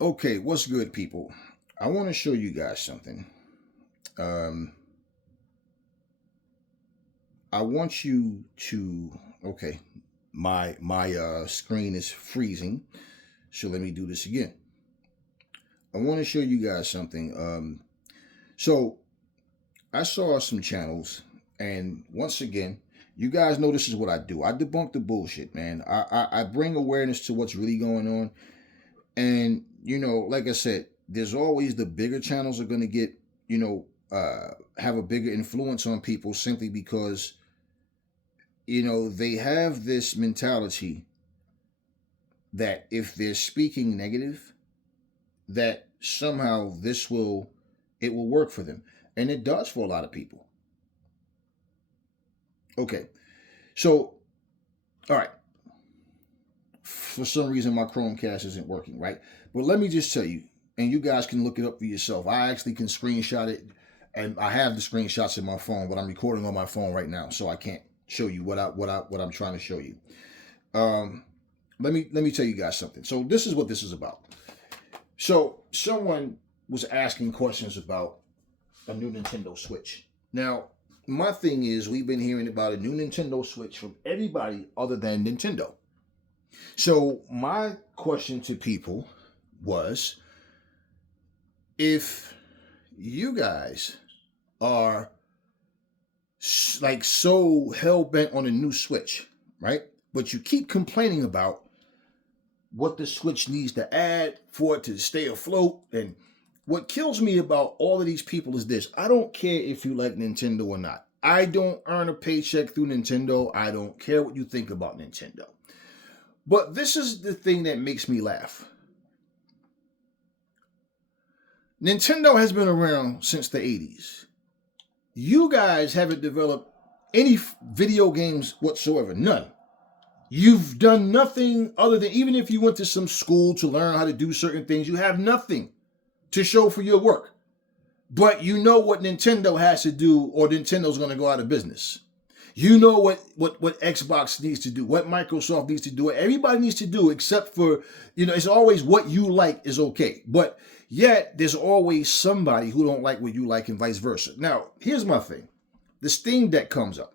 Okay, what's good, people? I want to show you guys something. Um, I want you to. Okay, my screen is freezing, so let me do this again. I want to show you guys something. So I saw some channels, and once again, you guys know this is what I do. I debunk the bullshit, man. I bring awareness to what's really going on, and like I said, there's always the bigger channels are going to get you know have a bigger influence on people simply because they have this mentality that if they're speaking negative, that somehow it will work for them, and it does for a lot of people. Okay, so all right, for some reason my Chromecast isn't working, right? But let me just tell you, and you guys can look it up for yourself. I actually can screenshot it, and I have the screenshots in my phone, but I'm recording on my phone right now, so I can't show you what I'm trying to show you. Um, let me tell you guys something. So this is what this is about. So someone was asking questions about a new Nintendo Switch. Now, my thing is, we've been hearing about a new Nintendo Switch from everybody other than Nintendo. So my question to people was, if you guys are like so hell bent on a new Switch, right? But you keep complaining about what the Switch needs to add for it to stay afloat. And what kills me about all of these people is this: I don't care if you like Nintendo or not. I don't earn a paycheck through Nintendo. I don't care what you think about Nintendo. But this is the thing that makes me laugh. Nintendo has been around since the 80s. You guys haven't developed any video games whatsoever. None. You've done nothing other than, even if you went to some school to learn how to do certain things, you have nothing to show for your work. But you know what Nintendo has to do, or Nintendo's going to go out of business. You know what Xbox needs to do, what Microsoft needs to do, what everybody needs to do, except for, it's always what you like is okay. But yet there's always somebody who don't like what you like and vice versa. Now, here's my thing. The Steam Deck comes up.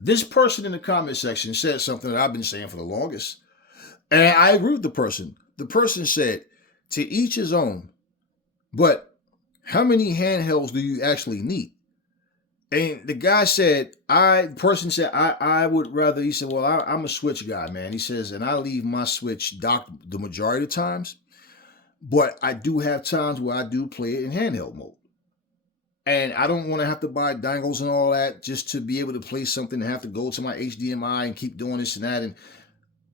This person in the comment section said something that I've been saying for the longest. And I agree with the person. The person said, to each his own, but how many handhelds do you actually need? And the guy said, I would rather, he said, well, I'm a Switch guy, man. He says, and I leave my Switch docked the majority of the times, but I do have times where I do play it in handheld mode. And I don't want to have to buy dangles and all that just to be able to play something and have to go to my HDMI and keep doing this and that.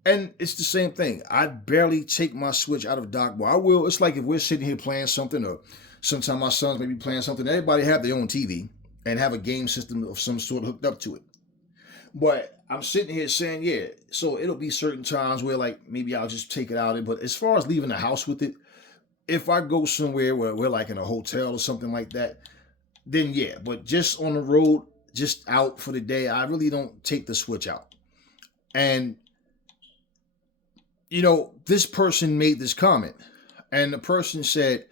And it's the same thing. I barely take my Switch out of dock. Well, I will. It's like if we're sitting here playing something, or sometimes my sons may be playing something. Everybody have their own TV and have a game system of some sort hooked up to it. But I'm sitting here saying, yeah, so it'll be certain times where like maybe I'll just take it out. But as far as leaving the house with it, if I go somewhere where we're like in a hotel or something like that, then yeah. But just on the road, just out for the day, I really don't take the Switch out. And this person made this comment, and the person said,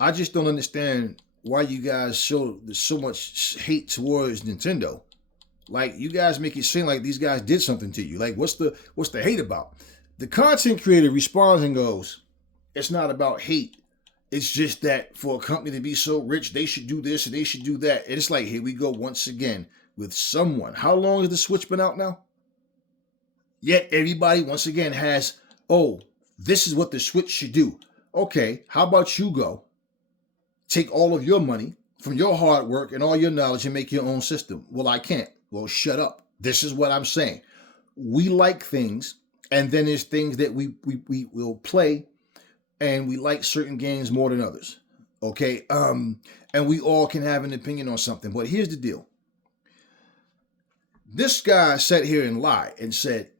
I just don't understand why you guys show so much hate towards Nintendo. Like, you guys make it seem like these guys did something to you. Like, what's the hate about? The content creator responds and goes, it's not about hate. It's just that for a company to be so rich, they should do this and they should do that. And it's like, here we go once again with someone. How long has the Switch been out now? Yet everybody once again has, oh, this is what the Switch should do. Okay, how about you go take all of your money from your hard work and all your knowledge and make your own system? Well, I can't. Well, shut up. This is what I'm saying. We like things, and then there's things that we will play, and we like certain games more than others. Okay? And we all can have an opinion on something. But here's the deal. This guy sat here and lied and said,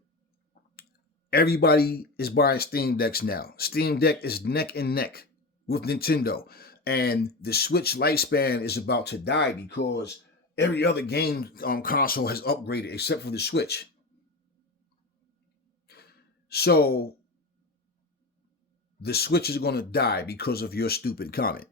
everybody is buying Steam Decks now. Steam Deck is neck and neck with Nintendo. And the Switch lifespan is about to die because every other game console has upgraded except for the Switch. So the Switch is going to die because of your stupid comment.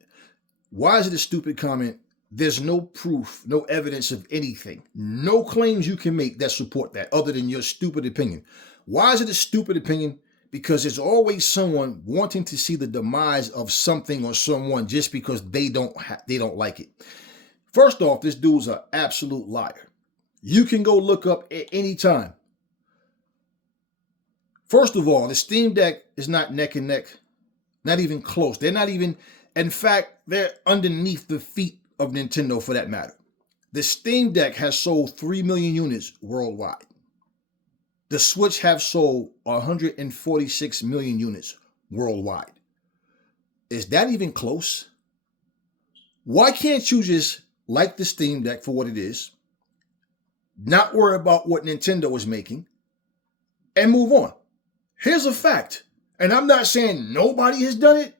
Why is it a stupid comment? There's no proof, no evidence of anything, no claims you can make that support that other than your stupid opinion. Why is it a stupid opinion? Because there's always someone wanting to see the demise of something or someone just because they don't like it. First off, this dude's an absolute liar. You can go look up at any time. First of all, the Steam Deck is not neck and neck, not even close. They're not even, in fact, they're underneath the feet of Nintendo for that matter. The Steam Deck has sold 3 million units worldwide. The Switch have sold 146 million units worldwide. Is that even close? Why can't you just like the Steam Deck for what it is, not worry about what Nintendo is making, and move on? Here's a fact, and I'm not saying nobody has done it.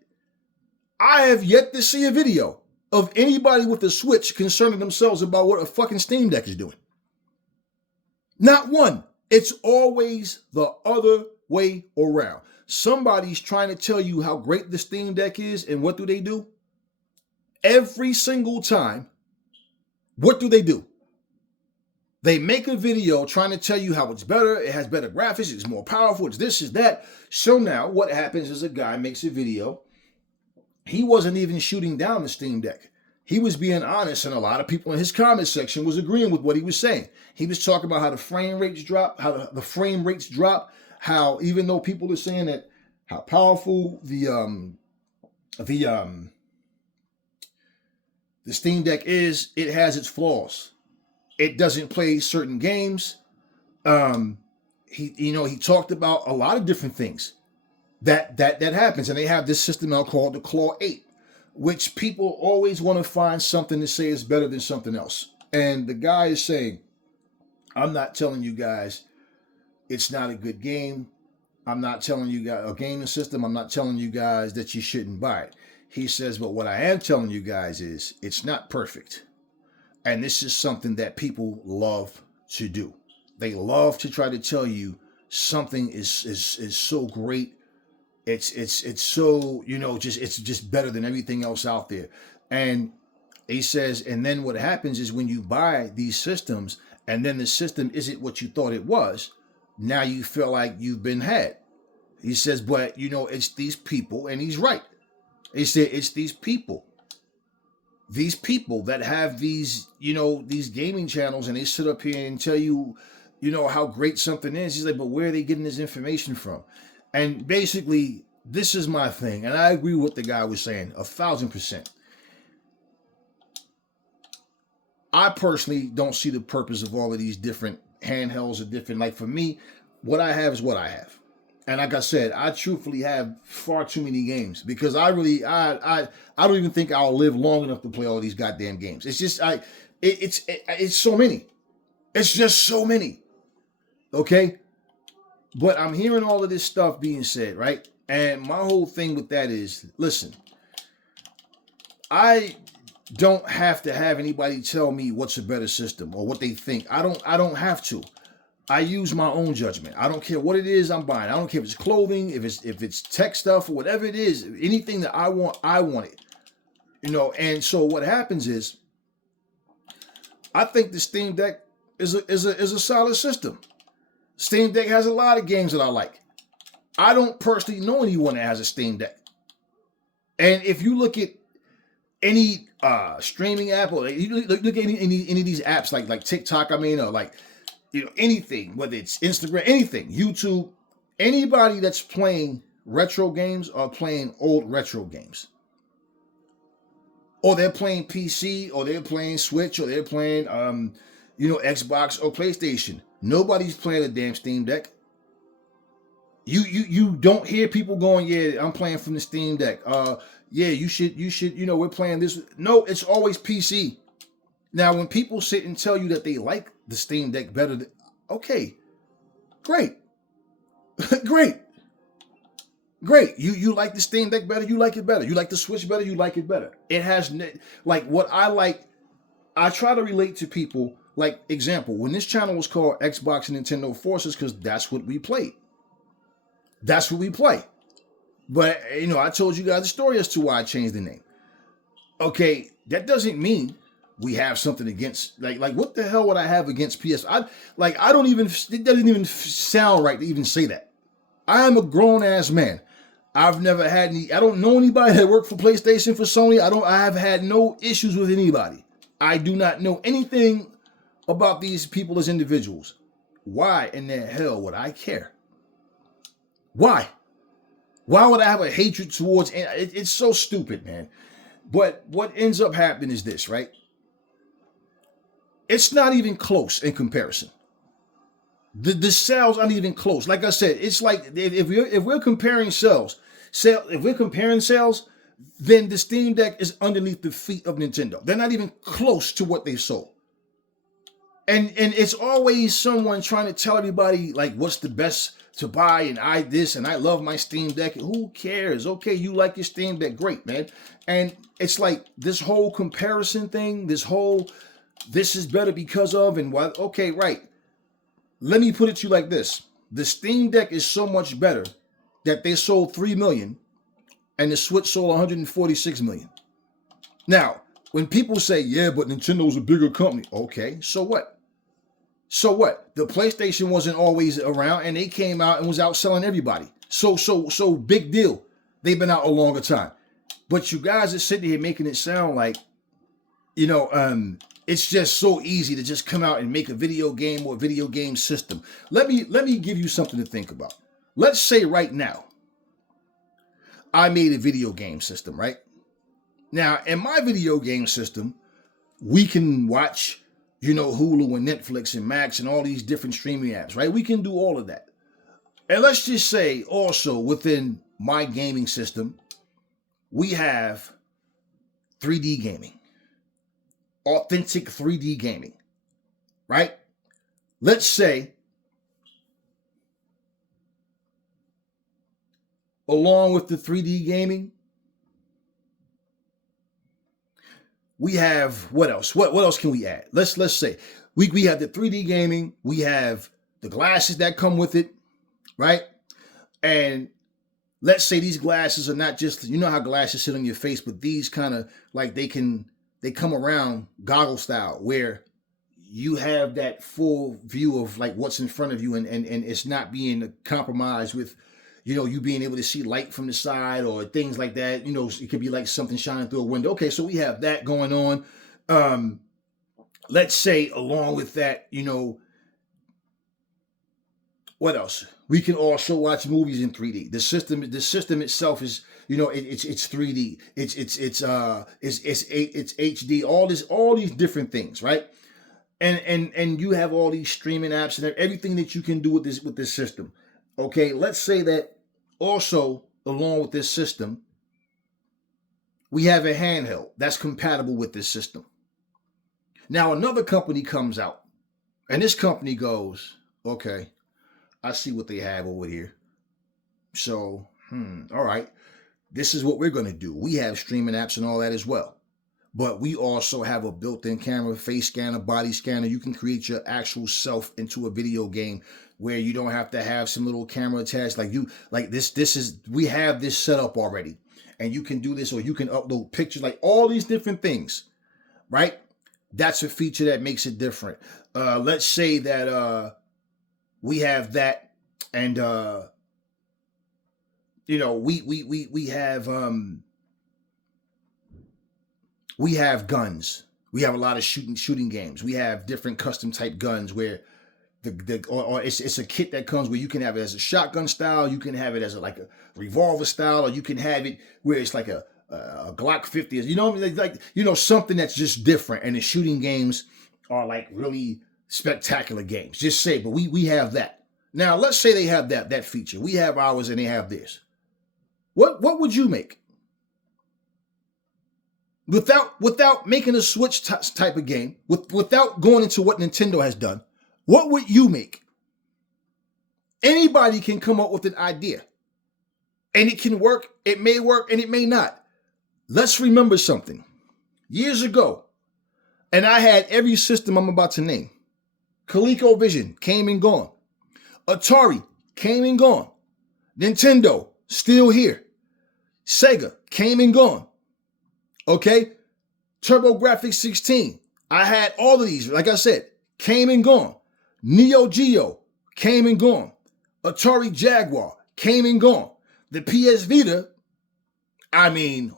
I have yet to see a video of anybody with a Switch concerning themselves about what a fucking Steam Deck is doing. Not one. It's always the other way around. Somebody's trying to tell you how great the Steam Deck is, and what do? Every single time, what do? They make a video trying to tell you how it's better, it has better graphics, it's more powerful, it's this, it's that. So now what happens is a guy makes a video. He wasn't even shooting down the Steam Deck. He was being honest, and a lot of people in his comment section was agreeing with what he was saying. He was talking about how the frame rates drop, how even though people are saying that how powerful the Steam Deck is, it has its flaws. It doesn't play certain games. He talked about a lot of different things that happens, and they have this system now called the Claw 8, which people always want to find something to say is better than something else. And the guy is saying, I'm not telling you guys it's not a good game. I'm not telling you guys a gaming system. I'm not telling you guys that you shouldn't buy it. He says, but what I am telling you guys is it's not perfect. And this is something that people love to do. They love to try to tell you something is so great. It's so, it's just better than everything else out there. And he says, and then what happens is when you buy these systems and then the system isn't what you thought it was, now you feel like you've been had. He says, but it's these people, and he's right. He said, it's these people that have these, these gaming channels, and they sit up here and tell you, how great something is. He's like, but where are they getting this information from? And basically, this is my thing, and I agree with what the guy was saying 1,000%. I personally don't see the purpose of all of these different handhelds or different. Like for me, what I have is what I have, and like I said, I truthfully have far too many games because I don't even think I'll live long enough to play all these goddamn games. It's just it's so many. It's just so many. Okay. But I'm hearing all of this stuff being said, right? And my whole thing with that is, listen, I don't have to have anybody tell me what's a better system or what they think. I don't have to. I use my own judgment. I don't care what it is I'm buying. I don't care if it's clothing, if it's tech stuff or whatever it is. Anything that I want it. And so what happens is, I think the Steam Deck is a solid system. Steam Deck has a lot of games that I like. I don't personally know anyone that has a Steam Deck. And if you look at any streaming app, or you look at any of these apps like TikTok, or like anything, whether it's Instagram, anything, YouTube, anybody that's playing retro games are playing old retro games. Or they're playing PC, or they're playing Switch, or they're playing Xbox or PlayStation. Nobody's playing a damn Steam Deck. You don't hear people going, yeah, I'm playing from the Steam Deck. Yeah, you should, we're playing this. No, it's always PC. Now, when people sit and tell you that they like the Steam Deck better, okay, great. Great. You like the Steam Deck better, you like it better. You like the Switch better, you like it better. It has, like, what I like, I try to relate to people. Like, example, when this channel was called Xbox and Nintendo Forces, because that's what we played. That's what we play. But I told you guys the story as to why I changed the name. Okay, that doesn't mean we have something against like what the hell would I have against PS? I don't even, it doesn't even sound right to even say that. I'm a grown ass man. I've never had any, I don't know anybody that worked for PlayStation, for Sony. I have had no issues with anybody. I do not know anything about these people as individuals. Why in the hell would I care? Why? Why would I have a hatred towards it? It's so stupid, man. But what ends up happening is this, right? It's not even close in comparison. The sales aren't even close. Like I said, it's like if we're comparing sales, if we're comparing sales, then the Steam Deck is underneath the feet of Nintendo. They're not even close to what they've sold. And it's always someone trying to tell everybody like what's the best to buy, and I love my Steam Deck. Who cares? Okay, you like your Steam Deck, great, man. And it's like this whole comparison thing, this is better because of, and what? Okay, right. Let me put it to you like this: the Steam Deck is so much better that they sold 3 million, and the Switch sold 146 million. Now, when people say, "Yeah, but Nintendo's a bigger company," okay, so what? So what? The PlayStation wasn't always around, and they came out and was outselling everybody. So big deal. They've been out a longer time. But you guys are sitting here making it sound like, it's just so easy to just come out and make a video game or a video game system. Let me give you something to think about. Let's say right now, I made a video game system, right? Now, in my video game system, we can watch Hulu and Netflix and Max and all these different streaming apps, right? We can do all of that. And let's just say also within my gaming system, we have 3D gaming, authentic 3D gaming, right? Let's say along with the 3D gaming, we have what else? What else can we add? Let's say we have the 3D gaming, we have the glasses that come with it, right? And let's say these glasses are not just, how glasses sit on your face, but these kind of like they come around goggle style where you have that full view of like what's in front of you, and it's not being compromised with you being able to see light from the side or things like that. It could be like something shining through a window. Okay, so we have that going on. Let's say along with that, what else? We can also watch movies in 3D. The system itself is, it's 3D. It's HD. All these different things, right? And you have all these streaming apps and everything that you can do with this system. Okay, let's say that also, along with this system, we have a handheld that's compatible with this system. Now, another company comes out, and this company goes, okay, I see what they have over here. So, all right, this is what we're going to do. We have streaming apps and all that as well. But we also have a built-in camera, face scanner, body scanner. You can create your actual self into a video game where you don't have to have some little camera attached. We have this set up already. And you can do this, or you can upload pictures, like all these different things, right? That's a feature that makes it different. Let's say that we have that, and we have guns. We have a lot of shooting games. We have different custom type guns where it's a kit that comes where you can have it as a shotgun style, you can have it as like a revolver style, or you can have it where it's like a Glock 50, something that's just different. And the shooting games are like really spectacular games. Just say, but we have that. Now let's say they have that feature. We have ours and they have theirs. What would you make? Without making a Switch type of game, without going into what Nintendo has done, what would you make? Anybody can come up with an idea. And it can work, it may work, and it may not. Let's remember something. Years ago, and I had every system I'm about to name. ColecoVision came and gone. Atari came and gone. Nintendo, still here. Sega came and gone. Okay? TurboGrafx 16. I had all of these, like I said, came and gone. Neo Geo came and gone. Atari Jaguar came and gone. The PS Vita, I mean,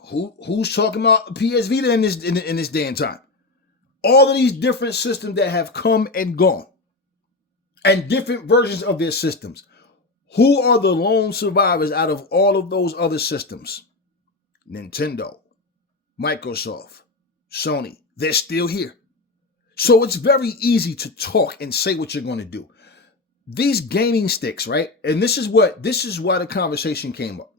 who's talking about PS Vita in this day and time? All of these different systems that have come and gone, and different versions of their systems. Who are the lone survivors out of all of those other systems? Nintendo, Microsoft, Sony. They're still here. So it's very easy to talk and say what you're going to do. These gaming sticks, right? And this is why the conversation came up.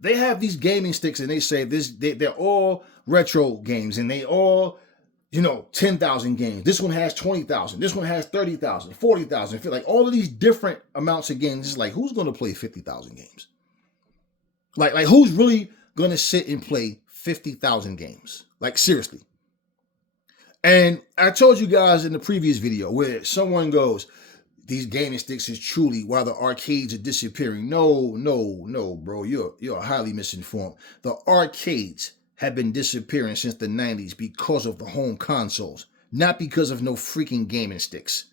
They have these gaming sticks and they say they're all retro games and they all, 10,000 games. This one has 20,000. This one has 30,000, 40,000. Like all of these different amounts of games. It's like, who's going to play 50,000 games? Like who's really going to sit and play 50,000 games? Like seriously. And I told you guys in the previous video where someone goes, these gaming sticks is truly while the arcades are disappearing. No, bro. You're highly misinformed. The arcades have been disappearing since the 90s because of the home consoles, not because of no freaking gaming sticks.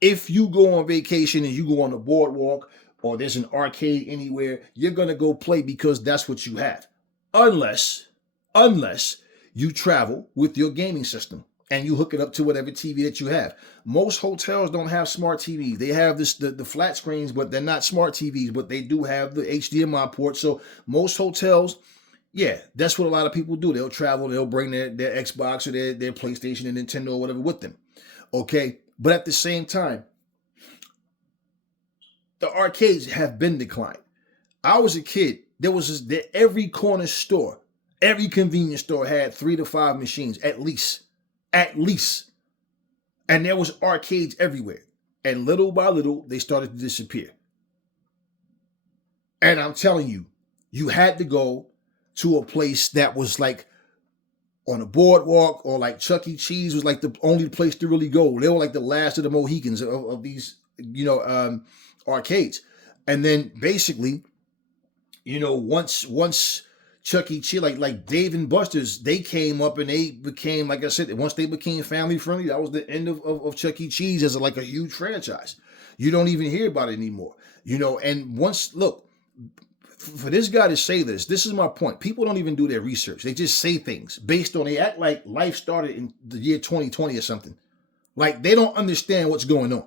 If you go on vacation and you go on the boardwalk or there's an arcade anywhere, you're going to go play because that's what you have. Unless you travel with your gaming system and you hook it up to whatever TV that you have. Most hotels don't have smart TVs. They have the flat screens, but they're not smart TVs, but they do have the HDMI port. So most hotels, yeah, that's what a lot of people do. They'll travel, they'll bring their Xbox or their PlayStation and Nintendo or whatever with them. Okay? But at the same time, the arcades have been declined. I was a kid. There was every corner store, every convenience store had 3 to 5 machines, at least. And there was arcades everywhere. And little by little, they started to disappear. And I'm telling you, you had to go to a place that was like on a boardwalk or like Chuck E. Cheese was like the only place to really go. They were like the last of the Mohicans of these, arcades. And then basically, once Chuck E. Cheese, like Dave and Buster's, they came up and they became, like I said, once they became family friendly, that was the end of Chuck E. Cheese as a huge franchise. You don't even hear about it anymore, and look, for this guy to say this is my point. People don't even do their research. They just say things they act like life started in the year 2020 or something. Like they don't understand what's going on.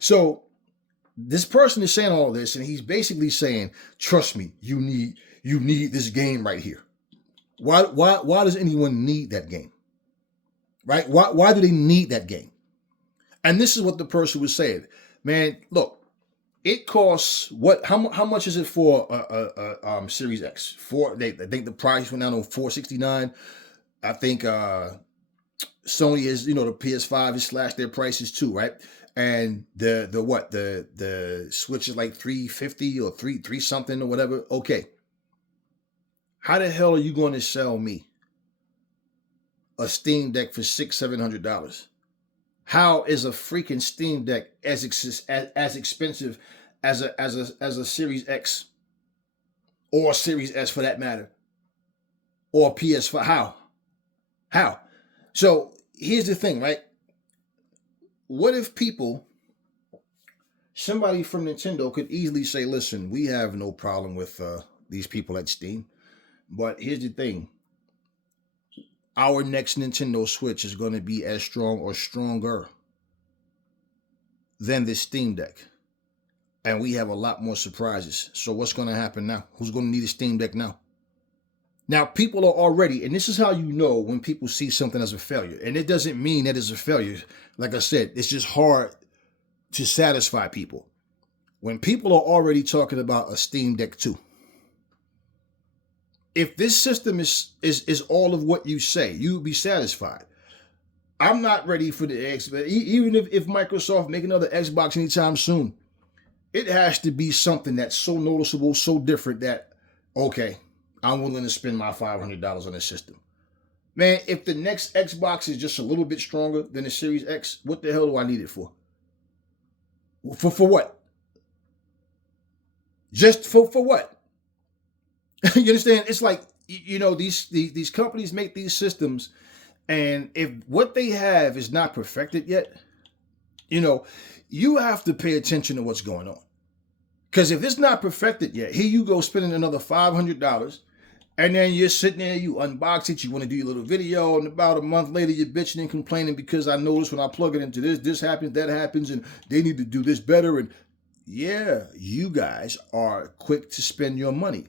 So this person is saying all this, and he's basically saying, trust me, you need this game right here. Why does anyone need that game? Right? Why do they need that game? And this is what the person was saying. Man, look, it costs what? How much is it for a Series X? I think the price went down on $469. I think Sony is, the PS5 has slashed their prices too, right? And the Switch is like $350 or three something or whatever. Okay. How the hell are you going to sell me a Steam Deck for $600-700? How is a freaking Steam Deck as expensive as a Series X or a Series S for that matter, or a PS5? How? So here's the thing, right? What if somebody from Nintendo could easily say, listen, we have no problem with these people at Steam, but here's the thing. Our next Nintendo Switch is going to be as strong or stronger than this Steam Deck. And we have a lot more surprises. So what's going to happen now? Who's going to need a Steam Deck now? Now, people are already, and this is how you know when people see something as a failure. And it doesn't mean that it's a failure. Like I said, it's just hard to satisfy people. When people are already talking about a Steam Deck 2, if this system is all of what you say, you would be satisfied. I'm not ready for the Xbox. Even if Microsoft make another Xbox anytime soon, it has to be something that's so noticeable, so different that, okay, I'm willing to spend my $500 on this system. Man, if the next Xbox is just a little bit stronger than the Series X, what the hell do I need it for? For what? Just for what? You understand? It's like, you know, these companies make these systems, and if what they have is not perfected yet, you know, you have to pay attention to what's going on. Because if it's not perfected yet, here you go spending another $500, and then you're sitting there, you unbox it, you want to do your little video, and about a month later, you're bitching and complaining because I noticed when I plug it into this happens, that happens, and they need to do this better. And yeah, you guys are quick to spend your money.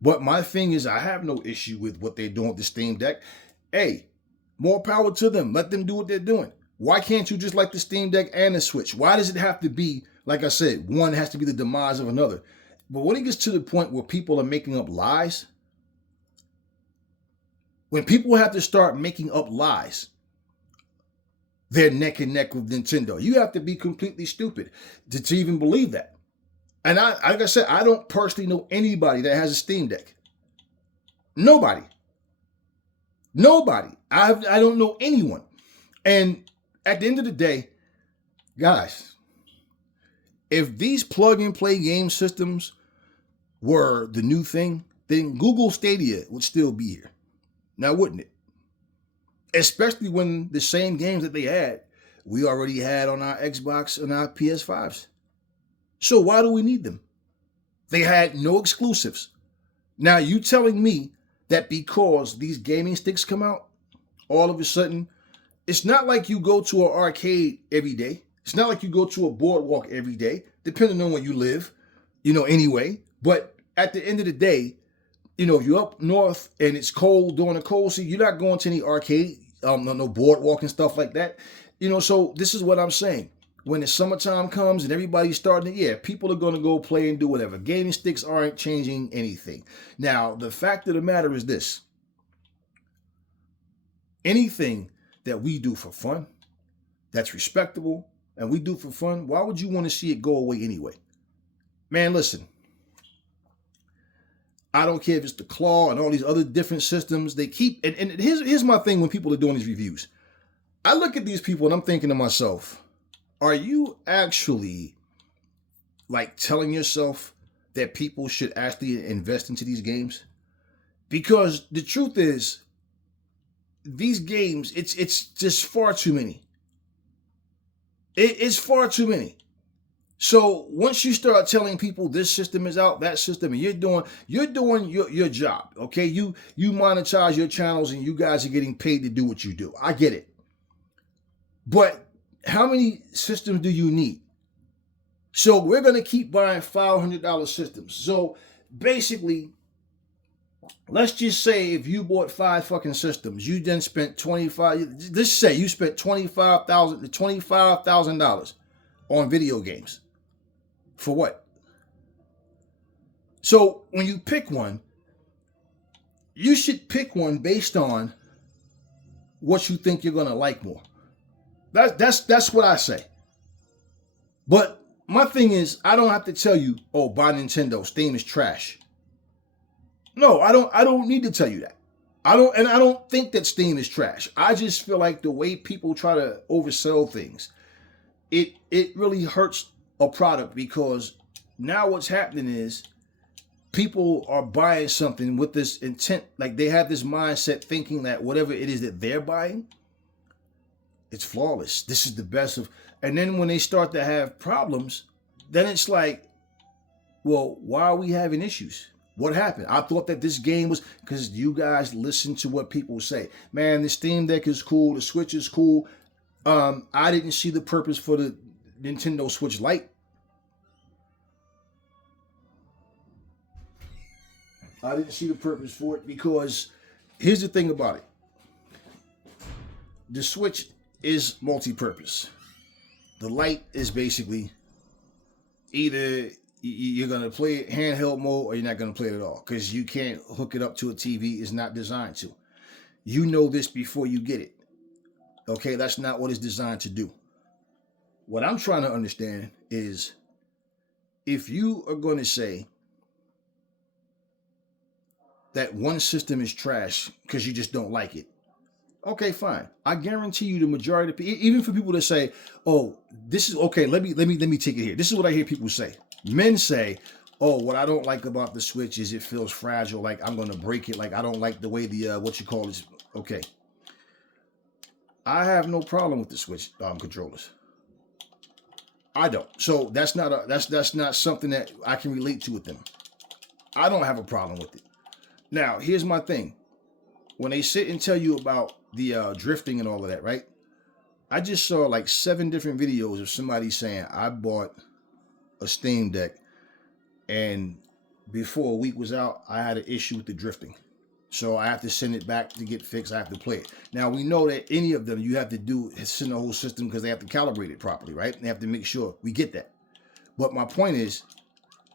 But my thing is, I have no issue with what they're doing with the Steam Deck. Hey, more power to them. Let them do what they're doing. Why can't you just like the Steam Deck and the Switch? Why does it have to be, like I said, one has to be the demise of another? But when it gets to the point where people are making up lies, when people have to start making up lies, they're neck and neck with Nintendo. You have to be completely stupid to even believe that. And like I said, I don't personally know anybody that has a Steam Deck. Nobody. I don't know anyone. And at the end of the day, guys, if these plug and play game systems were the new thing, then Google Stadia would still be here. Now, wouldn't it? Especially when the same games that they had, we already had on our Xbox and our PS5s. So why do we need them? They had no exclusives. Now, you telling me that because these gaming sticks come out, all of a sudden, it's not like you go to an arcade every day. It's not like you go to a boardwalk every day, depending on where you live, you know, anyway. But at the end of the day, you know, if you're up north and it's cold during the cold season, you're not going to any arcade, no boardwalk and stuff like that. You know, so this is what I'm saying. When the summertime comes and everybody's starting to, people are going to go play and do whatever. Gaming sticks aren't changing anything. Now, the fact of the matter is this. Anything that we do for fun, that's respectable, and we do for fun, why would you want to see it go away anyway? Man, listen. I don't care if it's the Claw and all these other different systems. They keep, and here's my thing when people are doing these reviews. I look at these people and I'm thinking to myself, are you actually like telling yourself that people should actually invest into these games? Because the truth is, these games, it's just far too many. It's far too many. So once you start telling people this system is out, that system, and you're doing your job, okay? You monetize your channels and you guys are getting paid to do what you do. I get it. But how many systems do you need? So we're going to keep buying $500 systems. So basically, let's just say if you bought 5 fucking systems, you then spent let's say you spent $25,000 on video games. For what? So when you pick one, you should pick one based on what you think you're going to like more. That's what I say. But my thing is, I don't have to tell you, oh, buy Nintendo, Steam is trash. No, I don't need to tell you that. I don't think that Steam is trash. I just feel like the way people try to oversell things, it really hurts a product, because now what's happening is people are buying something with this intent, like they have this mindset thinking that whatever it is that they're buying, it's flawless. This is the best of, and then when they start to have problems, then it's like, well, why are we having issues? What happened? I thought that this game was, because you guys listen to what people say. Man, the Steam Deck is cool. The Switch is cool. I didn't see the purpose for the Nintendo Switch Lite. I didn't see the purpose for it, because here's the thing about it. The Switch is multi-purpose. The Lite is basically either you're going to play it handheld mode or you're not going to play it at all, because you can't hook it up to a TV. It's not designed to. You know this before you get it. Okay, that's not what it's designed to do. What I'm trying to understand is, if you are going to say that one system is trash because you just don't like it, okay, fine. I guarantee you the majority of people, even for people that say, oh, this is okay, let me take it here. This is what I hear people say. Men say, oh, what I don't like about the Switch is it feels fragile. Like I'm gonna break it. Like I don't like the way the what you call it. Okay, I have no problem with the Switch controllers. I don't. So that's not something that I can relate to with them. I don't have a problem with it. Now, here's my thing. When they sit and tell you about the drifting and all of that, right? I just saw like 7 different videos of somebody saying I bought a Steam Deck and before a week was out, I had an issue with the drifting. So I have to send it back to get fixed. I have to play it. Now we know that any of them you have to do is send the whole system because they have to calibrate it properly, right? They have to make sure we get that. But my point is,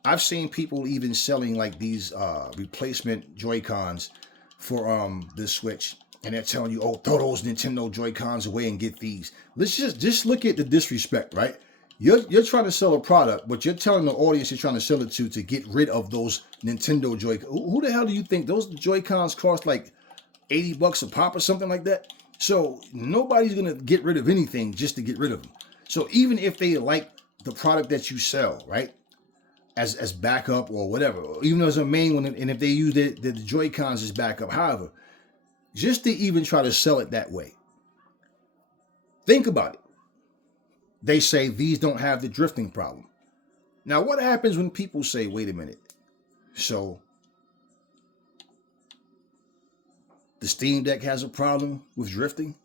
I've seen people even selling like these replacement Joy-Cons for the Switch, and they're telling you, "Oh, throw those Nintendo Joy-Cons away and get these." Let's just look at the disrespect, right? You're trying to sell a product, but you're telling the audience you're trying to sell it to get rid of those Nintendo Joy. Who the hell do you think those Joy-Cons cost like $80 a pop or something like that? So nobody's gonna get rid of anything just to get rid of them. So even if they like the product that you sell, right? As backup or whatever, even as a main one, and if they use the Joy Cons as backup, however, just to even try to sell it that way, think about it. They say these don't have the drifting problem. Now, what happens when people say, "Wait a minute"? So the Steam Deck has a problem with drifting.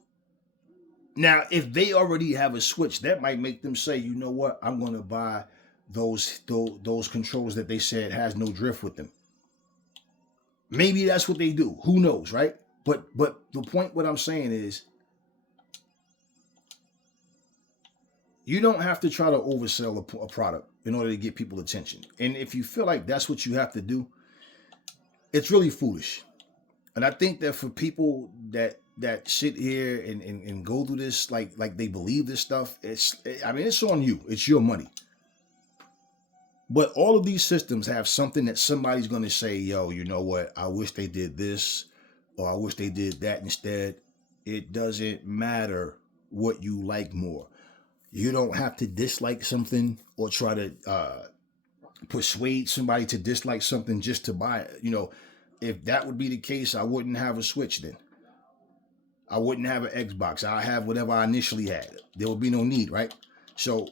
Now, if they already have a Switch, that might make them say, "You know what? I'm going to buy those controllers that they said has no drift with them." Maybe that's what they do. Who knows, right? But the point what I'm saying is you don't have to try to oversell a product in order to get people attention. And if you feel like that's what you have to do, it's really foolish. And I think that for people that sit here and go through this like they believe this stuff, I mean it's on you. It's your money. But all of these systems have something that somebody's going to say, "Yo, you know what? I wish they did this or I wish they did that instead." It doesn't matter what you like more. You don't have to dislike something or try to persuade somebody to dislike something just to buy it. If that would be the case, I wouldn't have a Switch then. I wouldn't have an Xbox. I have whatever I initially had. There would be no need, right? So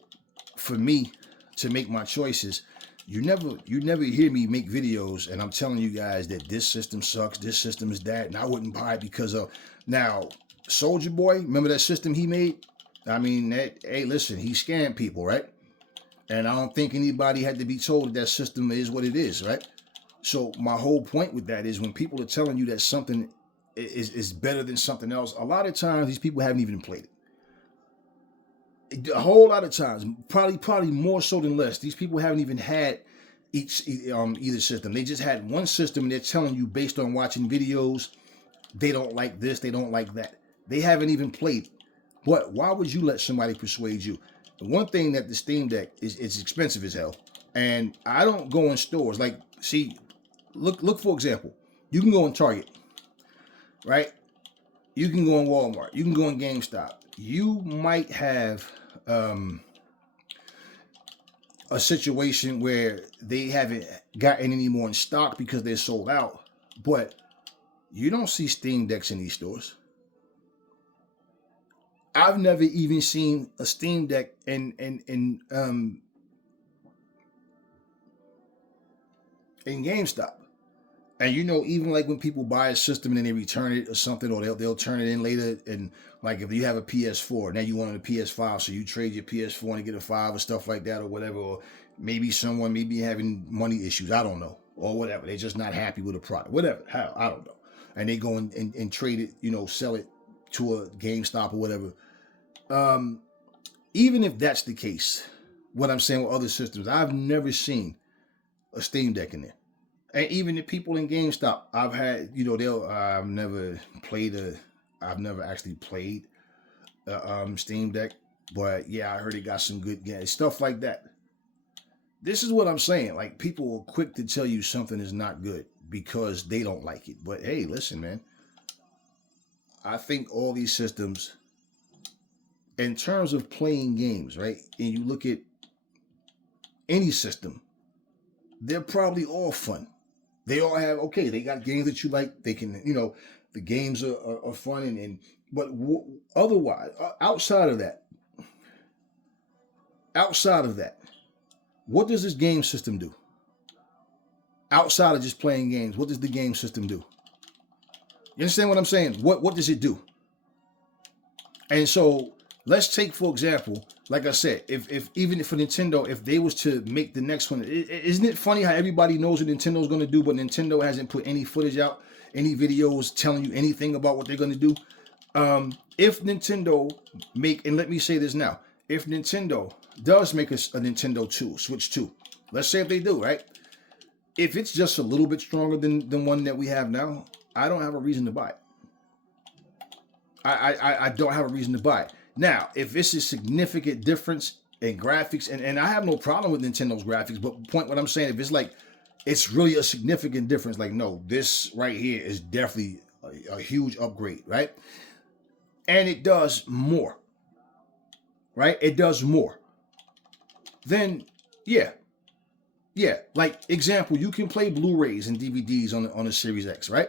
for me to make my choices, you never hear me make videos and I'm telling you guys that this system sucks, this system is that, and I wouldn't buy it because of. Now, Soldier Boy, remember that system he made? I mean, hey, listen, he scammed people, right? And I don't think anybody had to be told that system is what it is, right? So my whole point with that is when people are telling you that something is better than something else, a lot of times these people haven't even played it. A whole lot of times, probably more so than less, these people haven't even had either system. They just had one system and they're telling you based on watching videos, they don't like this, they don't like that. They haven't even played it. But why would you let somebody persuade you? The one thing that the Steam Deck is, it's expensive as hell. And I don't go in stores. Like, see, look for example, you can go in Target, right? You can go in Walmart. You can go in GameStop. You might have a situation where they haven't gotten any more in stock because they're sold out. But you don't see Steam Decks in these stores. I've never even seen a Steam Deck in GameStop. And even like when people buy a system and then they return it or something, or they'll turn it in later, and like if you have a PS4, now you want a PS5, so you trade your PS4 and get a 5 or stuff like that or whatever, or maybe someone may be having money issues, I don't know, or whatever. They're just not happy with a product, whatever, how, I don't know. And they go and trade it, sell it to a GameStop or whatever. Even if that's the case, what I'm saying with other systems, I've never seen a Steam Deck in there. And even the people in GameStop, I've had, I've never actually played a Steam Deck, but yeah, I heard it got some good games, stuff like that. This is what I'm saying. Like, people are quick to tell you something is not good because they don't like it. But hey, listen, man, I think all these systems, in terms of playing games, right? And you look at any system, they're probably all fun. They all have, okay, they got games that you like. They can, the games are fun. But otherwise, outside of that, what does this game system do? Outside of just playing games, what does the game system do? You understand what I'm saying? What does it do? And so let's take, for example, like I said, if even for Nintendo, if they was to make the next one, isn't it funny how everybody knows what Nintendo's going to do, but Nintendo hasn't put any footage out, any videos telling you anything about what they're going to do? If Nintendo and let me say this now, if Nintendo does make a Nintendo 2, Switch 2, let's say if they do, right? If it's just a little bit stronger than the one that we have now, I don't have a reason to buy it. I don't have a reason to buy it. Now, if it's a significant difference in graphics, and I have no problem with Nintendo's graphics, but what I'm saying, if it's like, it's really a significant difference, like, no, this right here is definitely a huge upgrade, right? And it does more, right? It does more. Then, yeah. Like example, you can play Blu-rays and DVDs on the Series X, right?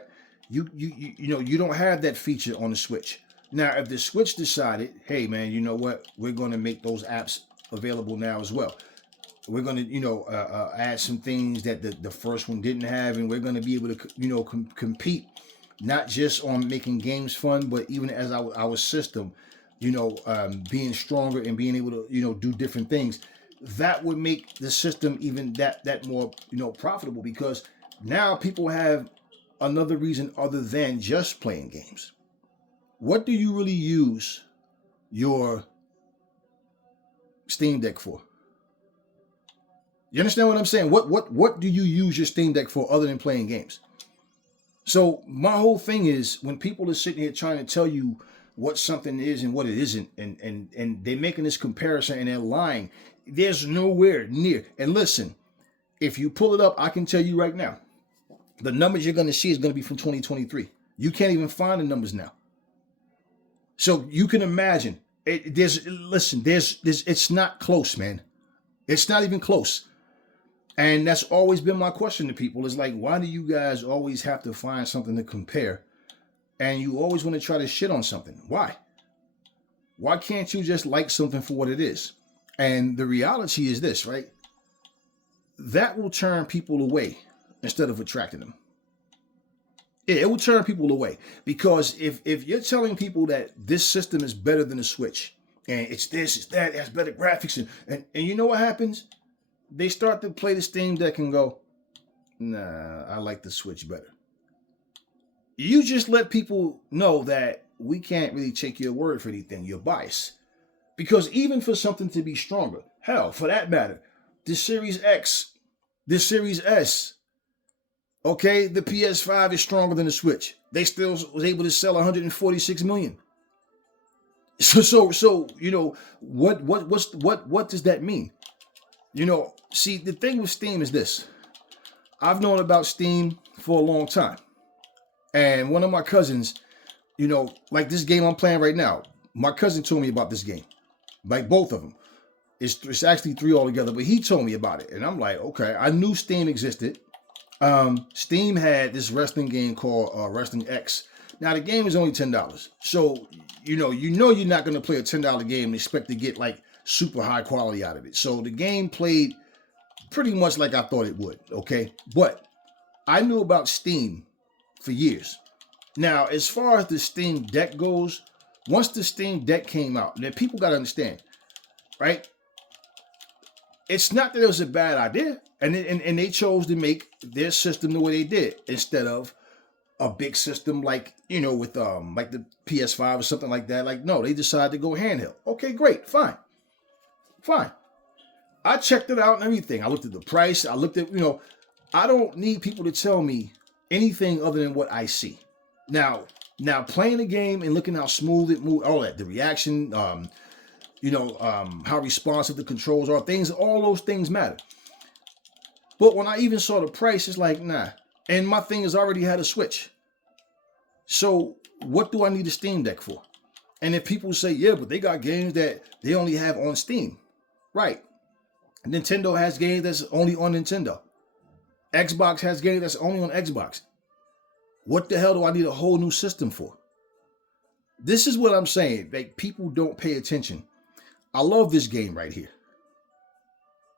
You don't have that feature on the Switch. Now, if the Switch decided, hey man, you know what? We're going to make those apps available now as well. We're going to add some things that the first one didn't have, and we're going to be able to compete not just on making games fun, but even as our system, being stronger and being able to do different things. That would make the system even that more profitable, because now people have another reason other than just playing games. What do you really use your Steam Deck for? You understand what I'm saying? What do you use your Steam Deck for other than playing games? So my whole thing is, when people are sitting here trying to tell you what something is and what it isn't, and they're making this comparison and they're lying, there's nowhere near. And listen, if you pull it up, I can tell you right now, the numbers you're going to see is going to be from 2023. You can't even find the numbers now. So you can imagine, it's not close, man. It's not even close. And that's always been my question to people. Is like, why do you guys always have to find something to compare? And you always want to try to shit on something. Why? Why can't you just like something for what it is? And the reality is this, right? That will turn people away instead of attracting them. It will turn people away, because if you're telling people that this system is better than the Switch, and it's this, it's that, it has better graphics, and you know what happens? They start to play the Steam Deck and go, nah, I like the Switch better. You just let people know that we can't really take your word for anything. You're biased. Because even for something to be stronger, hell, for that matter, the Series X, the Series S, okay, the PS5 is stronger than the Switch. They still was able to sell 146 million. So what does that mean? See, the thing with Steam is this. I've known about Steam for a long time. And one of my cousins, like this game I'm playing right now, my cousin told me about this game. Like both of them. It's actually 3 altogether, but he told me about it. And I'm like, okay, I knew Steam existed. Steam had this wrestling game called Wrestling X. Now the game is only $10. So, you're not going to play a $10 game and expect to get like super high quality out of it. So the game played pretty much like I thought it would, okay? But I knew about Steam for years. Now, as far as the Steam Deck goes, once the Steam Deck came out, then people got to understand, right? It's not that it was a bad idea, and they chose to make their system the way they did instead of a big system like with like the PS5 or something like that. Like, no, they decided to go handheld. Okay, great, fine. I checked it out and everything. I looked at the price. I looked at I don't need people to tell me anything other than what I see. Now playing the game and looking how smooth it moved, all that, the reaction, how responsive the controls are, all those things matter. But when I even saw the price, it's like, nah. And my thing has already had a Switch. So what do I need a Steam Deck for? And if people say, yeah, but they got games that they only have on Steam. Right. Nintendo has games that's only on Nintendo. Xbox has games that's only on Xbox. What the hell do I need a whole new system for? This is what I'm saying. Like, people don't pay attention. I love this game right here.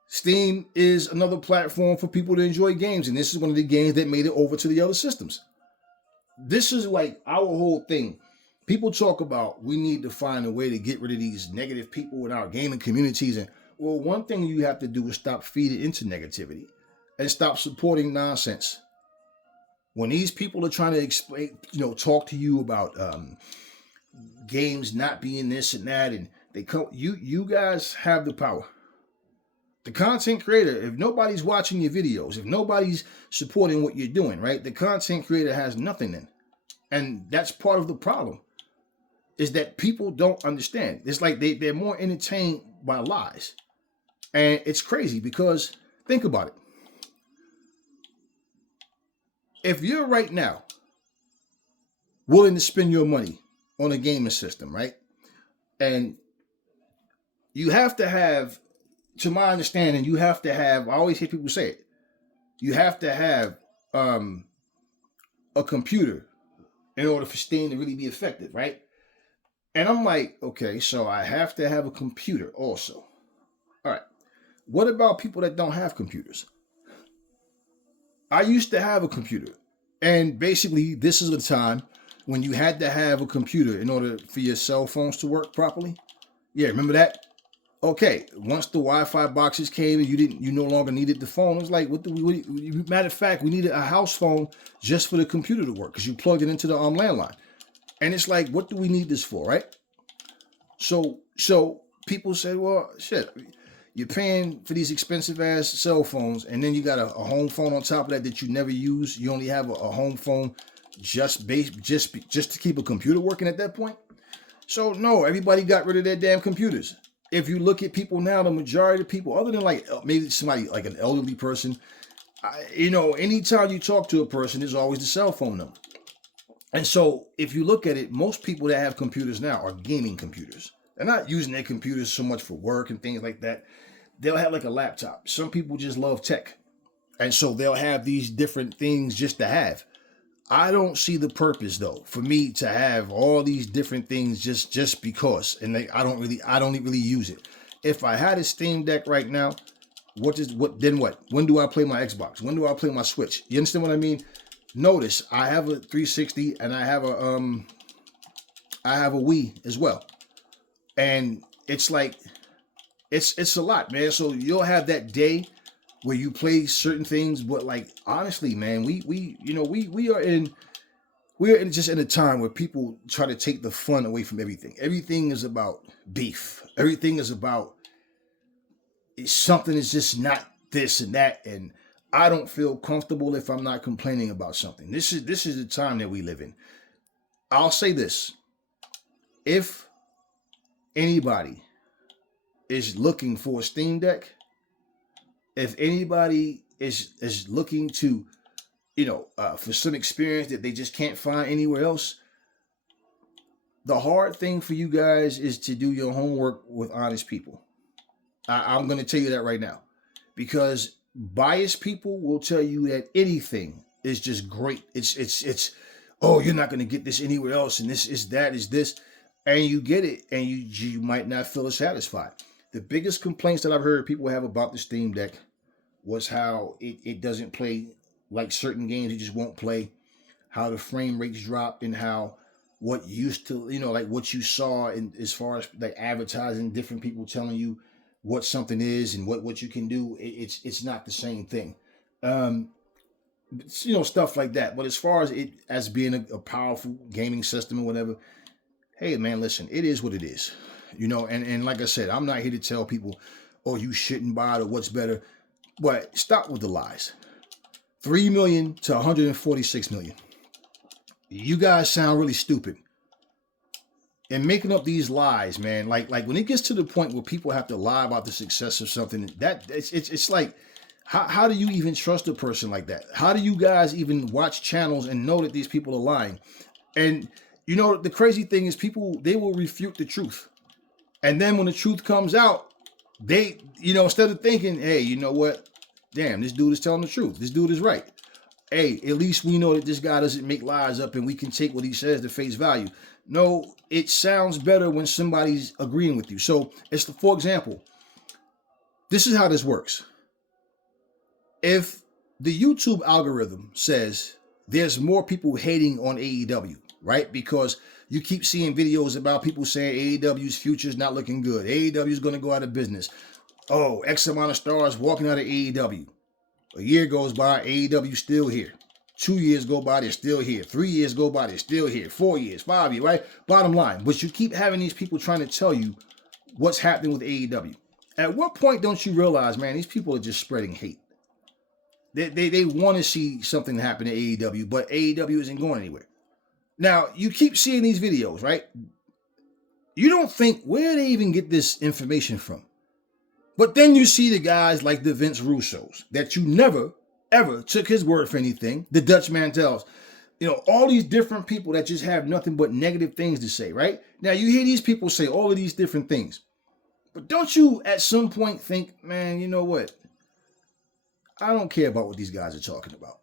Steam is another platform for people to enjoy games, and this is one of the games that made it over to the other systems. This is like our whole thing. People talk about we need to find a way to get rid of these negative people in our gaming communities. And well, one thing you have to do is stop feeding into negativity and stop supporting nonsense. When these people are trying to explain, talk to you about games not being this and that, and they come, you guys have the power. The content creator, if nobody's watching your videos, if nobody's supporting what you're doing, right? The content creator has nothing then. And that's part of the problem, is that people don't understand. It's like they're more entertained by lies. And it's crazy because, think about it. If you're right now willing to spend your money on a gaming system, right? And you have to have, to my understanding, you have to have, I always hear people say it, you have to have a computer in order for Steam to really be effective, right? And I'm like, okay, so I have to have a computer also. All right. What about people that don't have computers? I used to have a computer. And basically, this is a time when you had to have a computer in order for your cell phones to work properly. Yeah, remember that? Okay, once the Wi-Fi boxes came and you no longer needed the phone, it was like, matter of fact, we needed a house phone just for the computer to work because you plugged it into the landline. And it's like, what do we need this for, right? So people say, well, shit, you're paying for these expensive ass cell phones, and then you got a home phone on top of that you never use. You only have a home phone just to keep a computer working at that point. So no, everybody got rid of their damn computers. If you look at people now, the majority of people, other than like maybe somebody like an elderly person, anytime you talk to a person, there's always the cell phone number. And so if you look at it, most people that have computers now are gaming computers. They're not using their computers so much for work and things like that. They'll have like a laptop. Some people just love tech. And so they'll have these different things just to have. I don't see the purpose though for me to have all these different things just because, and I don't really use it. If I had a Steam Deck right now, then what? When do I play my Xbox? When do I play my Switch? You understand what I mean? Notice I have a 360 and I have a Wii as well, and it's like it's a lot, man. So you'll have that day where you play certain things, but like honestly, man, we're just in a time where people try to take the fun away from everything. Everything is about beef. Everything is about something is just not this and that, and I don't feel comfortable if I'm not complaining about something. This is the time that we live in. I'll say this: if anybody is looking for a Steam Deck, if anybody is looking to, for some experience that they just can't find anywhere else, the hard thing for you guys is to do your homework with honest people. I'm going to tell you that right now, because biased people will tell you that anything is just great. It's oh, you're not going to get this anywhere else, and this is this, and you get it, and you might not feel satisfied. The biggest complaints that I've heard people have about the Steam Deck was how it doesn't play like certain games. It just won't play. How the frame rates drop, and how what used to, like what you saw in as far as like advertising, different people telling you what something is and what you can do. It's not the same thing. Stuff like that. But as far as it as being a powerful gaming system or whatever, hey man, listen, it is what it is. And like I said, I'm not here to tell people, oh, you shouldn't buy it or what's better. But stop with the lies. 3 million to 146 million. You guys sound really stupid. And making up these lies, man, like when it gets to the point where people have to lie about the success of something, that it's like, how do you even trust a person like that? How do you guys even watch channels and know that these people are lying? And the crazy thing is they will refute the truth. And then when the truth comes out, they, instead of thinking, hey, you know what? Damn, this dude is telling the truth. This dude is right. Hey, at least we know that this guy doesn't make lies up and we can take what he says to face value. No, it sounds better when somebody's agreeing with you. So it's, for example, this is how this works. If the YouTube algorithm says there's more people hating on AEW, right? Because you keep seeing videos about people saying AEW's future is not looking good. AEW is going to go out of business. Oh, X amount of stars walking out of AEW. A year goes by, AEW still here. 2 years go by, they're still here. 3 years go by, they're still here. 4 years, 5 years, right? Bottom line. But you keep having these people trying to tell you what's happening with AEW. At what point don't you realize, man, these people are just spreading hate? They want to see something happen to AEW, but AEW isn't going anywhere. Now, you keep seeing these videos, right? You don't think, where they even get this information from? But then you see the guys like the Vince Russos that you never, ever took his word for anything. The Dutch Mantels. You know, all these different people that just have nothing but negative things to say, right? Now, you hear these people say all of these different things. But don't you at some point think, man, you know what? I don't care about what these guys are talking about.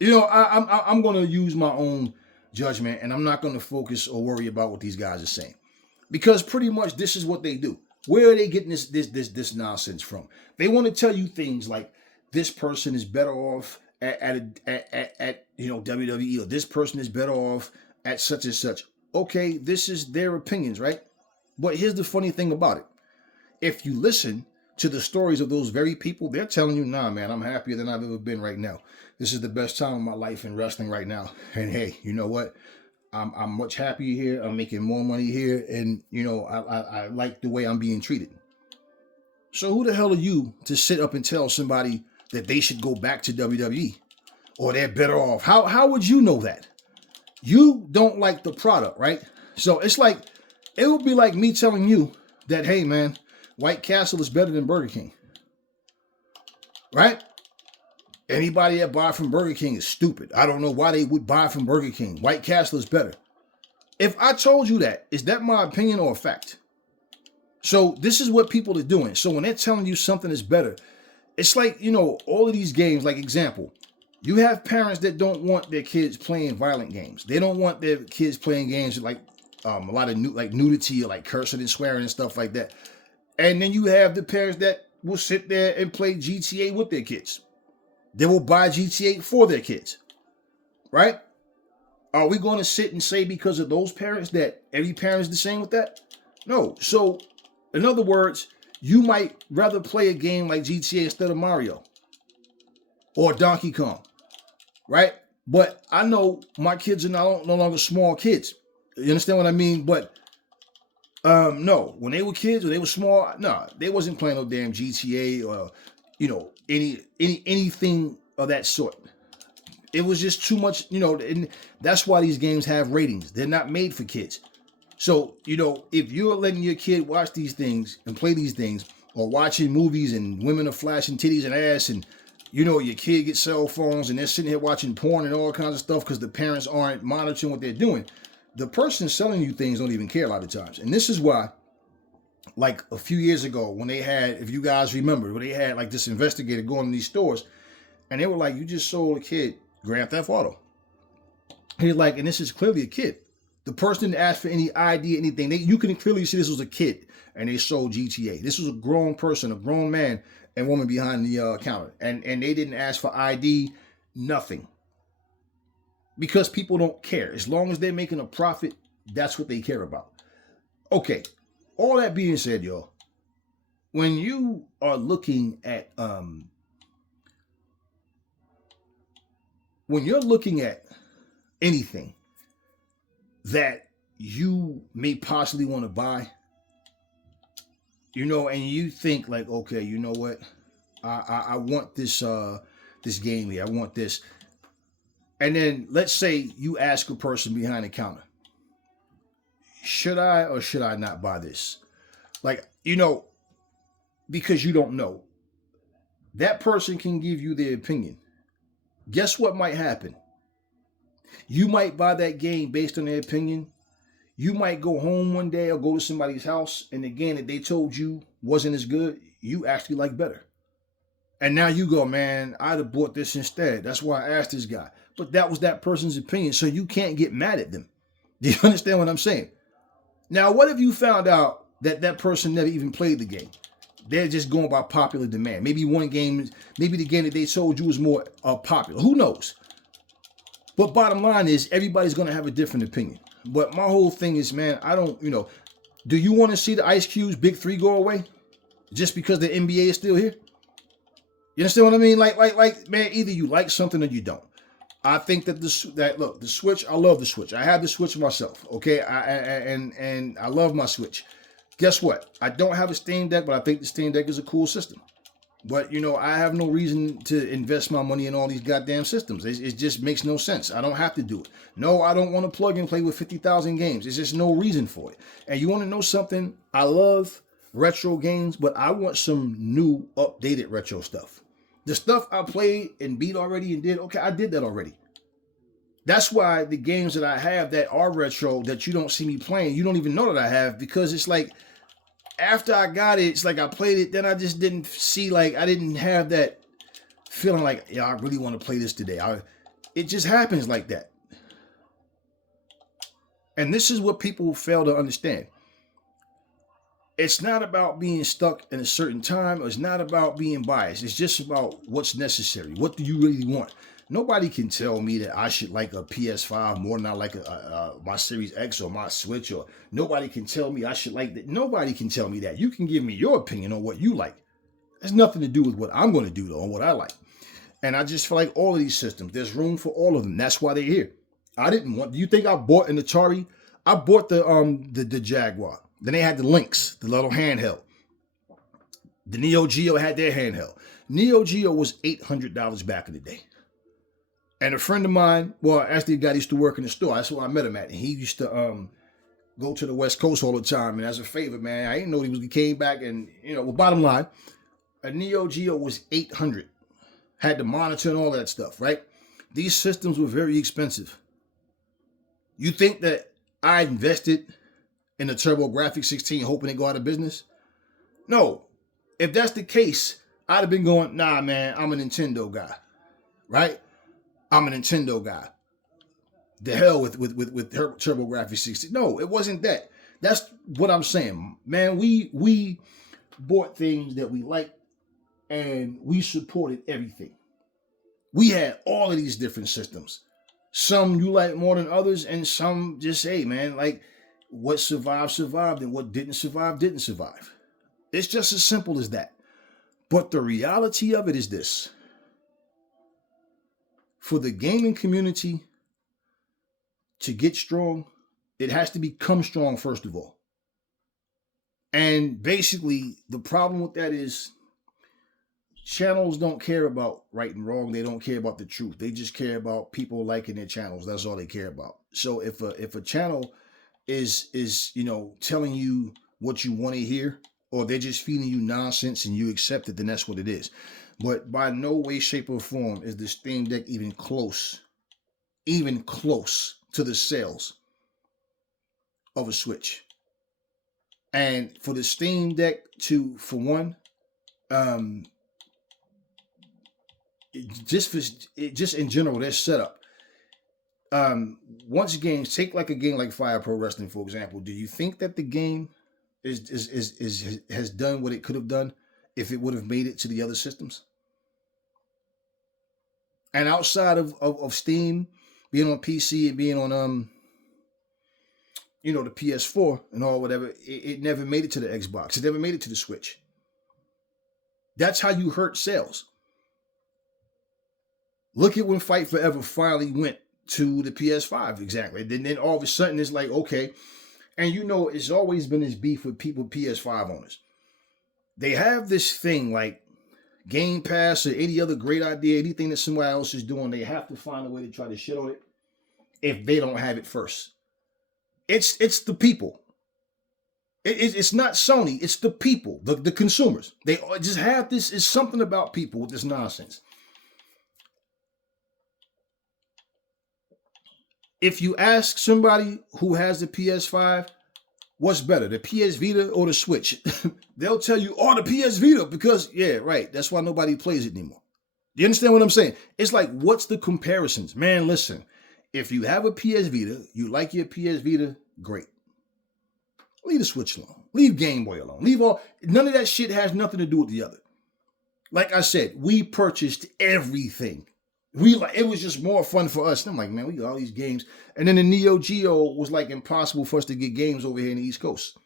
You know, I'm going to use my own judgment, and I'm not going to focus or worry about what these guys are saying. Because pretty much this is what they do. Where are they getting this nonsense from? They want to tell you things like this person is better off at you know, WWE, or this person is better off at such and such. Okay, this is their opinions, right? But here's the funny thing about it. If you listen to the stories of those very people, they're telling you, nah, man, I'm happier than I've ever been right now. This is the best time of my life in wrestling right now. And hey, you know what? I'm much happier here. I'm making more money here. And, you know, I like the way I'm being treated. So who the hell are you to sit up and tell somebody that they should go back to WWE or they're better off? How would you know that? You don't like the product, right? So it's like, it would be like me telling you that, hey, man, White Castle is better than Burger King. Right? Anybody that buy from Burger King is stupid. I don't know why they would buy from Burger King. White Castle is better. If I told you that, is that my opinion or a fact? So this is what people are doing. So when they're telling you something is better, it's like, you know, all of these games, like example, you have parents that don't want their kids playing violent games. They don't want their kids playing games with like a lot of nudity or like cursing and swearing and stuff like that. And then you have the parents that will sit there and play GTA with their kids. They will buy GTA for their kids, right? Are we going to sit and say because of those parents that every parent is the same with that? No. So, in other words, you might rather play a game like GTA instead of Mario or Donkey Kong, right? But I know my kids are no longer small kids. You understand what I mean? But no, when they were kids, when they were small, no, they wasn't playing no damn GTA or, you know, anything of that sort. It was just too much, you know, and that's why these games have ratings. They're not made for kids. So, you know, if you're letting your kid watch these things and play these things, or watching movies and women are flashing titties and ass, and, you know, your kid gets cell phones and they're sitting here watching porn and all kinds of stuff because the parents aren't monitoring what they're doing, the person selling you things don't even care a lot of times. And this is why, like a few years ago, when they had, if you guys remember, when they had like this investigator going to these stores, and they were like, you just sold a kid Grand Theft Auto. He's like, and this is clearly a kid. The person didn't ask for any ID, anything. You can clearly see this was a kid, and they sold GTA. This was a grown person, a grown man and woman behind the counter, and they didn't ask for ID, nothing. Because people don't care. As long as they're making a profit, that's what they care about. Okay, all that being said, y'all, when you are looking at when you're looking at anything that you may possibly want to buy, you know, and you think like, okay, you know what, I want this this game here, I want this, and then let's say you ask a person behind the counter, should I or should I not buy this? Like, you know, because you don't know, that person can give you their opinion. Guess what might happen? You might buy that game based on their opinion. You might go home one day or go to somebody's house, and the game that they told you wasn't as good, you actually like better. And now you go, man, I'd have bought this instead. That's why I asked this guy. But that was that person's opinion. So you can't get mad at them. Do you understand what I'm saying? Now, what if you found out that that person never even played the game? They're just going by popular demand. Maybe one game, maybe the game that they sold you was more popular. Who knows? But bottom line is, everybody's going to have a different opinion. But my whole thing is, man, I don't, do you want to see the Ice Cube's Big Three go away just because the NBA is still here? You understand what I mean? Like, man, either you like something or you don't. I think that the Switch, I love the Switch. I have the Switch myself, okay? And I love my Switch. Guess what? I don't have a Steam Deck, but I think the Steam Deck is a cool system. But, I have no reason to invest my money in all these goddamn systems. It just makes no sense. I don't have to do it. No, I don't want to plug and play with 50,000 games. There's just no reason for it. And you want to know something? I love retro games, but I want some new, updated retro stuff. The stuff I played and beat already and did, okay, I did that already. That's why the games that I have that are retro that you don't see me playing, you don't even know that I have, because it's like, after I got it, it's like I played it, then I just didn't see, like, I didn't have that feeling like, yeah, I really want to play this today. It just happens like that. And this is what people fail to understand. It's not about being stuck in a certain time. It's not about being biased. It's just about what's necessary. What do you really want? Nobody can tell me that I should like a PS5 more than I like my Series X or my Switch, or nobody can tell me I should like that. Nobody can tell me that. You can give me your opinion on what you like. It has nothing to do with what I'm going to do, though, on what I like. And I just feel like all of these systems, there's room for all of them. That's why they're here. Do you think I bought an Atari? I bought the Jaguar. Then they had the Lynx, the little handheld. The Neo Geo had their handheld. Neo Geo was $800 back in the day. And a friend of mine, well, actually a guy used to work in the store. That's where I met him at. And he used to go to the West Coast all the time. And as a favor, man, I didn't know he came back. And, bottom line, a Neo Geo was $800. Had the monitor and all that stuff, right? These systems were very expensive. You think that I invested in the TurboGrafx 16 hoping they go out of business? No. If that's the case, I'd have been going, nah, man, I'm a Nintendo guy, right? I'm a Nintendo guy. The hell with TurboGrafx 16. No, it wasn't that. That's what I'm saying. Man, we bought things that we liked and we supported everything. We had all of these different systems. Some you like more than others, and some just, hey, man, like, what survived, and what didn't survive. It's just as simple as that. But the reality of it is this. For the gaming community to get strong, it has to become strong first of all. And basically, the problem with that is channels don't care about right and wrong. They don't care about the truth. They just care about people liking their channels. That's all they care about. So if a channel is telling you what you want to hear, or they're just feeding you nonsense and you accept it, then that's what it is. But by no way, shape, or form is the Steam Deck even close to the sales of a Switch. And for the Steam Deck for one, just in general, their setup. Once games, take like a game like Fire Pro Wrestling, for example, do you think that the game has done what it could have done if it would have made it to the other systems? And outside of Steam, being on PC and being on the PS4 and all whatever, it never made it to the Xbox. It never made it to the Switch. That's how you hurt sales. Look at when Fight Forever finally went to the PS5, exactly. Then all of a sudden it's like, okay. And it's always been this beef with people, PS5 owners. They have this thing like Game Pass or any other great idea, anything that somebody else is doing, they have to find a way to try to shit on it if they don't have it first. It's the people. It's not Sony. It's the people, the consumers. They just have this. It's something about people with this nonsense. If you ask somebody who has the PS5, What's better, the PS Vita or the Switch? They'll tell you, oh, the PS Vita, because, yeah, right. That's why nobody plays it anymore. You understand what I'm saying? It's like, what's the comparisons? Man, listen, if you have a PS Vita, you like your PS Vita, great. Leave the Switch alone. Leave Game Boy alone. Leave all, none of that shit has nothing to do with the other. Like I said, we purchased everything. It was just more fun for us. And I'm like, man, we got all these games. And then the Neo Geo was like impossible for us to get games over here in the East Coast.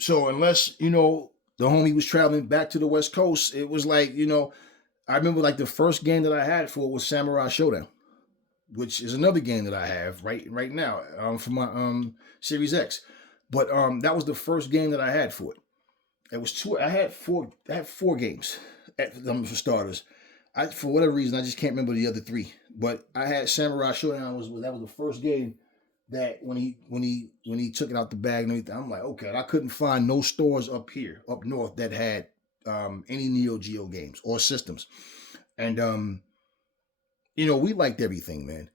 So unless, the homie was traveling back to the West Coast, it was like, I remember like the first game that I had for it was Samurai Showdown, which is another game that I have right now for my Series X. But that was the first game that I had for it. It was two. I had four games for starters. For whatever reason, I just can't remember the other three. But I had Samurai Showdown. That was the first game that when he took it out the bag and everything, I'm like, okay. And I couldn't find no stores up north that had any Neo Geo games or systems. And we liked everything, man.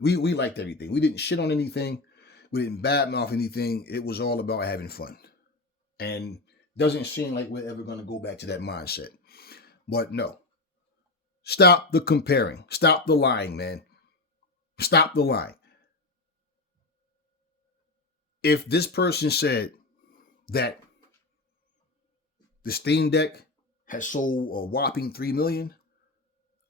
We liked everything. We didn't shit on anything. We didn't badmouth anything. It was all about having fun. And doesn't seem like we're ever going to go back to that mindset. But no. Stop the comparing. Stop the lying, man. Stop the lying. If this person said that the Steam Deck has sold a whopping 3 million,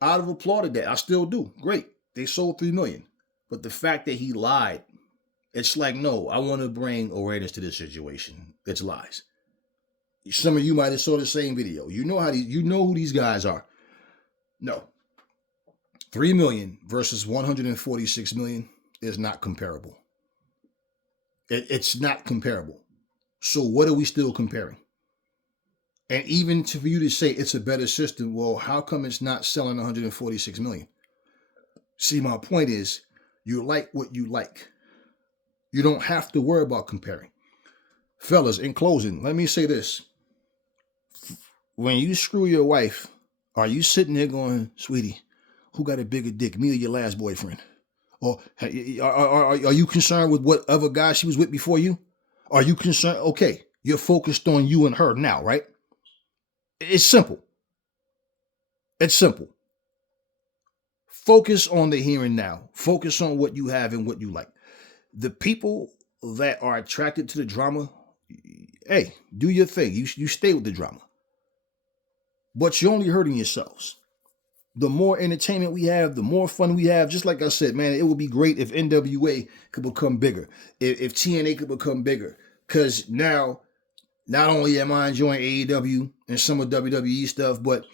I'd have applauded that. I still do. Great. They sold 3 million. But the fact that he lied, it's like, no, I want to bring awareness to this situation. It's lies. Some of you might have saw the same video. You know who these guys are. No. 3 million versus 146 million is not comparable. It's not comparable. So what are we still comparing? And even for you to say it's a better system, well, how come it's not selling 146 million? See, my point is, you like what you like. You don't have to worry about comparing. Fellas, in closing, let me say this. When you screw your wife, are you sitting there going, sweetie, who got a bigger dick, me or your last boyfriend? Or are you concerned with what other guy she was with before you? Are you concerned? Okay, you're focused on you and her now, right? It's simple. It's simple. Focus on the here and now. Focus on what you have and what you like. The people that are attracted to the drama, hey, do your thing. You stay with the drama. But you're only hurting yourselves. The more entertainment we have, the more fun we have. Just like I said, man, it would be great if NWA could become bigger. If TNA could become bigger. Because now, not only am I enjoying AEW and some of WWE stuff, but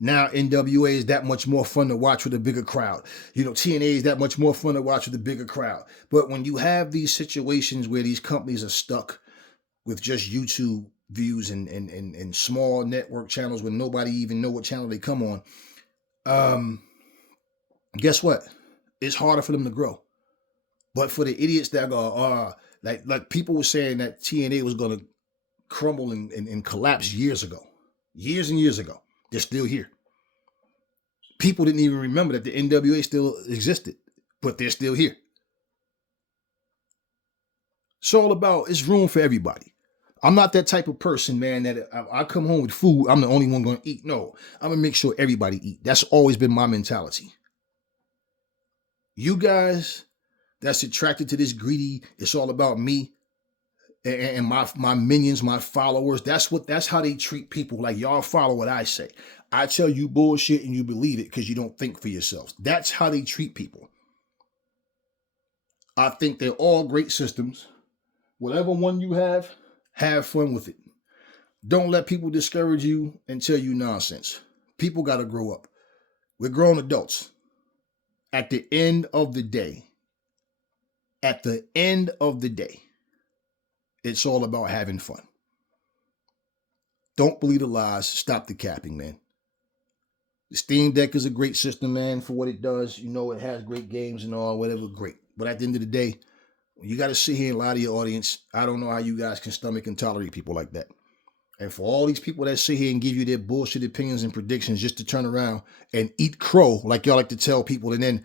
now NWA is that much more fun to watch with a bigger crowd. TNA is that much more fun to watch with a bigger crowd. But when you have these situations where these companies are stuck with just YouTube views and small network channels where nobody even know what channel they come on, guess what? It's harder for them to grow. But for the idiots that go, like people were saying that TNA was going to crumble and collapse years ago. Years and years ago. They're still here. People didn't even remember that the NWA still existed, but they're still here. It's all about, it's room for everybody. I'm not that type of person, man, that I come home with food, I'm the only one going to eat. No, I'm going to make sure everybody eat. That's always been my mentality. You guys that's attracted to this greedy, it's all about me and my minions, my followers. That's how they treat people. Like, y'all follow what I say. I tell you bullshit and you believe it because you don't think for yourselves. That's how they treat people. I think they're all great systems. Whatever one you have fun with it. Don't let people discourage you and tell you nonsense. People got to grow up. We're grown adults. At the end of the day, it's all about having fun. Don't believe the lies. Stop the capping, man. The Steam Deck is a great system, man, for what it does. It has great games and all, whatever, great. But at the end of the day, you got to sit here and lie to your audience. I don't know how you guys can stomach and tolerate people like that. And for all these people that sit here and give you their bullshit opinions and predictions just to turn around and eat crow, like y'all like to tell people, and then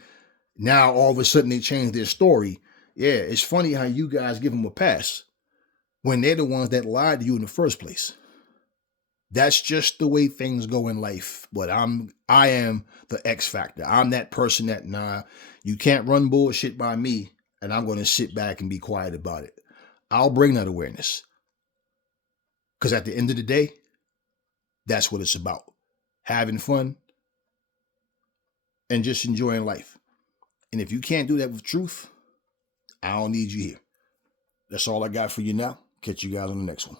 now all of a sudden they change their story. Yeah, it's funny how you guys give them a pass when they're the ones that lied to you in the first place. That's just the way things go in life. But I am the X factor. I'm that person that, nah, you can't run bullshit by me, and I'm going to sit back and be quiet about it. I'll bring that awareness. Because at the end of the day, that's what it's about. Having fun and just enjoying life. And if you can't do that with truth, I don't need you here. That's all I got for you now. Catch you guys on the next one.